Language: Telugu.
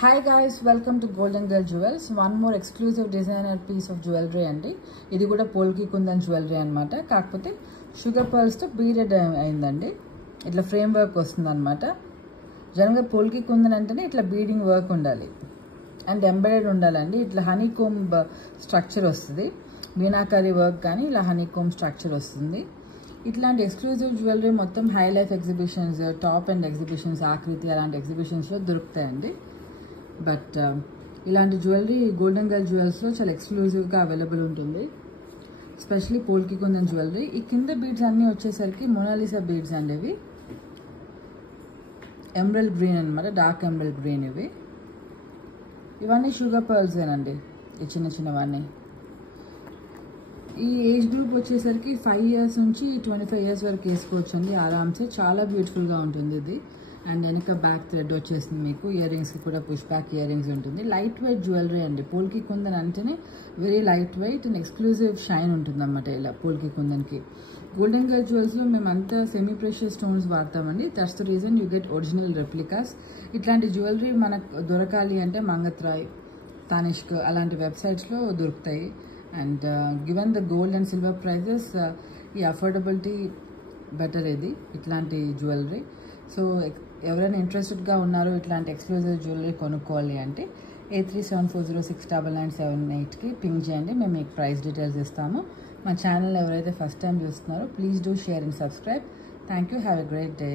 Hi guys, welcome to Golden Girl Jewels. One more exclusive designer piece of jewelry andi. Idi kuda polki kundan jewelry anamata. Kakapothe sugar pearls to beaded ayindandi. Itla frame work vastundi anamata. Jananga polki kundan antane itla beading work undali and embedded undalandi. Itla honeycomb structure vastadi. Meenakari work gaani ila honeycomb structure vastundi. ఇట్లాంటి ఎక్స్క్లూజివ్ జ్యువెలరీ మొత్తం high life exhibitions, top and exhibitions, ఆకృతి అలాంటి ఎగ్జిబిషన్స్లో దొరుకుతాయండి. బట్ ఇలాంటి జ్యువెలరీ గోల్డెన్ గర్ల్ జ్యువెల్స్లో చాలా ఎక్స్క్లూజివ్గా అవైలబుల్ ఉంటుంది. Specially polki kundan jewellery. ఈ కింద బీడ్స్ అన్నీ వచ్చేసరికి మొనాలిసా బీడ్స్ అండి. ఇవి ఎమరల్డ్ గ్రీన్ అనమాట, డార్క్ ఎమరల్డ్ గ్రీన్. ఇవన్నీ షుగర్ పర్ల్సేనండి, ఈ చిన్న చిన్నవన్నీ. ఈ ఏజ్ గ్రూప్ వచ్చేసరికి 5 years నుంచి 25 years వరకు వేసుకోవచ్చు అండి ఆరామ్సే. చాలా బ్యూటిఫుల్గా ఉంటుంది ఇది. అండ్ వెనక బ్యాక్ థ్రెడ్ వచ్చేస్తుంది మీకు. ఇయర్ రింగ్స్కి కూడా పుష్ బ్యాక్ ఇయర్ రింగ్స్ ఉంటుంది. లైట్ వెయిట్ జ్యువెలరీ అండి. పోల్కి కుందన్ అంటేనే very light weight and exclusive shine ఉంటుంది అన్నమాట ఇలా పోల్కి కుందన్కి. గోల్డెన్ గర్ల్ జ్యువెల్స్లో మేమంతా సెమీ ప్రెషియస్ స్టోన్స్ వాడతామండి. That's the reason you get original replicas. ఇట్లాంటి జ్యువెలరీ మనకు దొరకాలి అంటే మంగత్రాయ్, తానిష్క్ అలాంటి వెబ్సైట్స్లో దొరుకుతాయి. And given the gold and silver prices, ఈ అఫోర్డబిలిటీ బెటర్ ఇది ఇట్లాంటి జ్యువెలరీ. సో ఎవరైనా ఇంట్రెస్టెడ్గా ఉన్నారో ఇట్లాంటి ఎక్స్క్లూజివ్ జ్యువెలరీ కొనుక్కోవాలి అంటే 8374069978కి పింగ్ చేయండి. మేము మీకు ప్రైస్ డీటెయిల్స్ ఇస్తాము. మా ఛానల్ ఎవరైతే ఫస్ట్ టైం చూస్తున్నారో please do share and subscribe. Thank you. Have a great day.